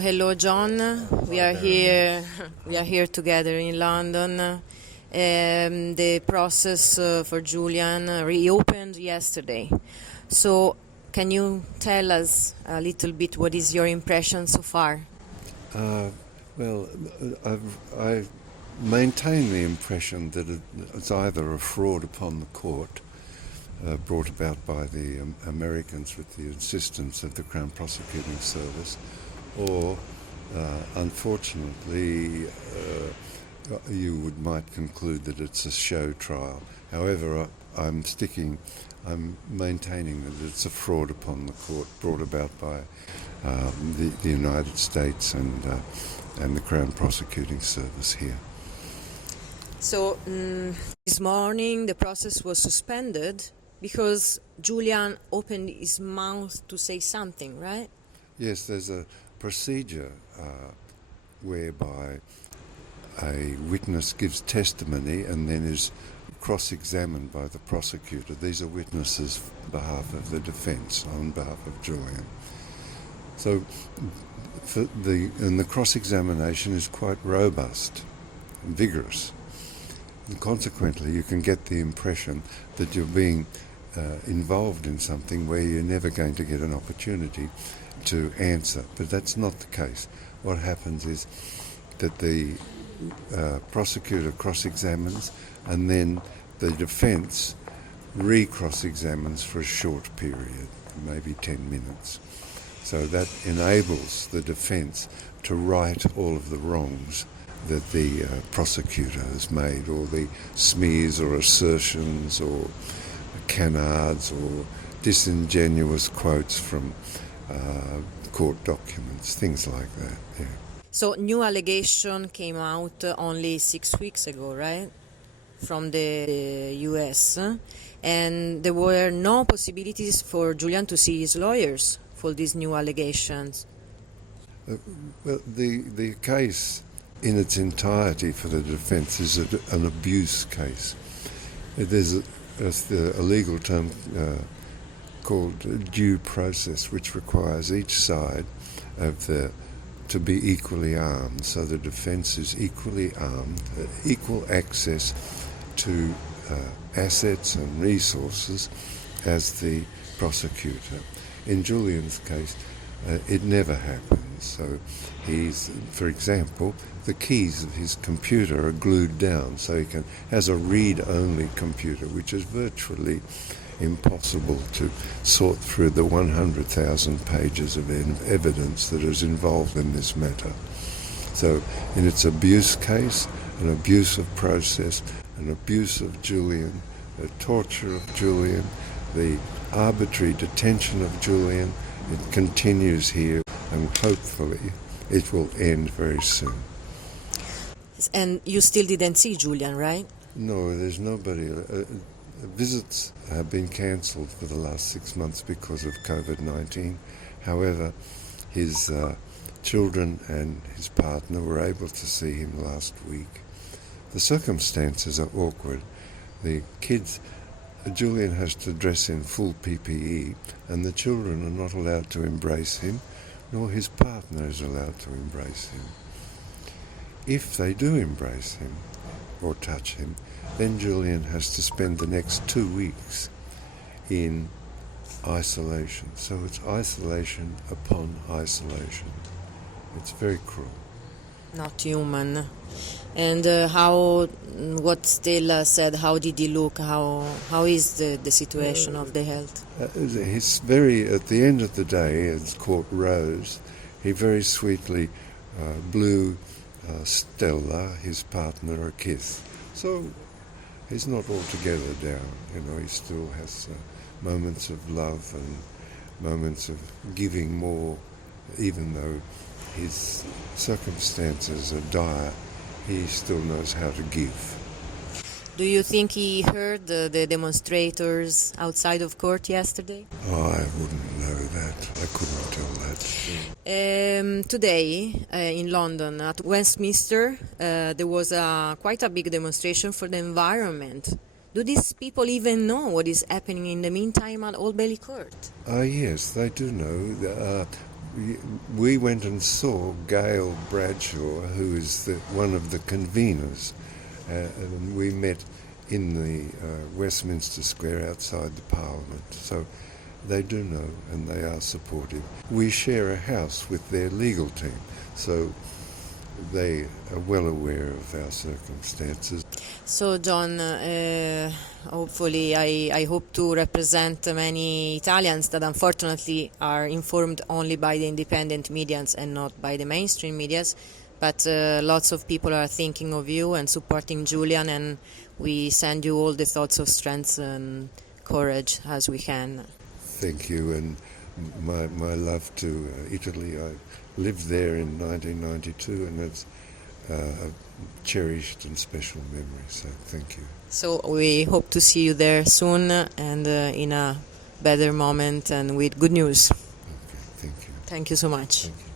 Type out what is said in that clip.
Hello, John. We are here. We are here together in London. The process for Julian reopened yesterday. So, can you tell us a little bit what is your impression so far? Well, I maintain the impression that it's either a fraud upon the court, brought about by the Americans with the insistence of the Crown Prosecuting Service, or unfortunately you might conclude that it's a show trial. However, I'm maintaining that it's a fraud upon the court brought about by the United States and the Crown Prosecuting Service here. So, this morning the process was suspended because Julian opened his mouth to say something, right? Yes, there's a procedure whereby a witness gives testimony and then is cross-examined by the prosecutor. These are witnesses on behalf of the defence, on behalf of Julian. So the cross-examination is quite robust and vigorous. And consequently, you can get the impression that you're being involved in something where you're never going to get an opportunity to answer. But that's not the case. What happens is that the prosecutor cross-examines and then the defence re-cross-examines for a short period, maybe 10 minutes. So that enables the defence to right all of the wrongs that the prosecutor has made, or the smears or assertions or canards or disingenuous quotes from court documents, things like that. Yeah. So, new allegation came out only 6 weeks ago, right? From the US, and there were no possibilities for Julian to see his lawyers for these new allegations. Well, the case in its entirety for the defence is an abuse case. There's a legal term called due process, which requires each side to be equally armed. So the defence is equally armed, equal access to assets and resources as the prosecutor. In Julian's case, it never happens. So for example, the keys of his computer are glued down, so he has a read-only computer, which is virtually impossible to sort through the 100,000 pages of evidence that is involved in this matter. So in its abuse case, an abuse of process, an abuse of Julian, the torture of Julian, the arbitrary detention of Julian, it continues here, and hopefully it will end very soon. And you still didn't see Julian, right? No, there's nobody. Visits have been cancelled for the last 6 months because of COVID-19. However, his children and his partner were able to see him last week. The circumstances are awkward. The kids, Julian has to dress in full PPE, and the children are not allowed to embrace him, nor his partner is allowed to embrace him. If they do embrace him or touch him, then Julian has to spend the next 2 weeks in isolation. So it's isolation upon isolation. It's very cruel. Not human. And what Stella said, how did he look? How is the situation of the health? He's at the end of the day, as court rose, he very sweetly blew Stella, his partner, a kiss. So he's not altogether down. He still has moments of love and moments of giving more, even though his circumstances are dire. He still knows how to give. Do you think he heard the demonstrators outside of court yesterday? Oh, I wouldn't know that. I couldn't tell that. Today, in London, at Westminster, there was quite a big demonstration for the environment. Do these people even know what is happening in the meantime at Old Bailey Court? Yes, they do know. we went and saw Gail Bradshaw, who is one of the conveners, and we met in the Westminster Square outside the Parliament. So they do know and they are supportive. We share a house with their legal team, so they are well aware of our circumstances. So John, hopefully I hope to represent many Italians that unfortunately are informed only by the independent medias and not by the mainstream medias, but lots of people are thinking of you and supporting Julian, and we send you all the thoughts of strength and courage as we can. Thank you, and my love to Italy. I lived there in 1992, and it's a cherished and special memory, so thank you. So we hope to see you there soon and in a better moment and with good news. Okay, thank you. Thank you so much. Thank you.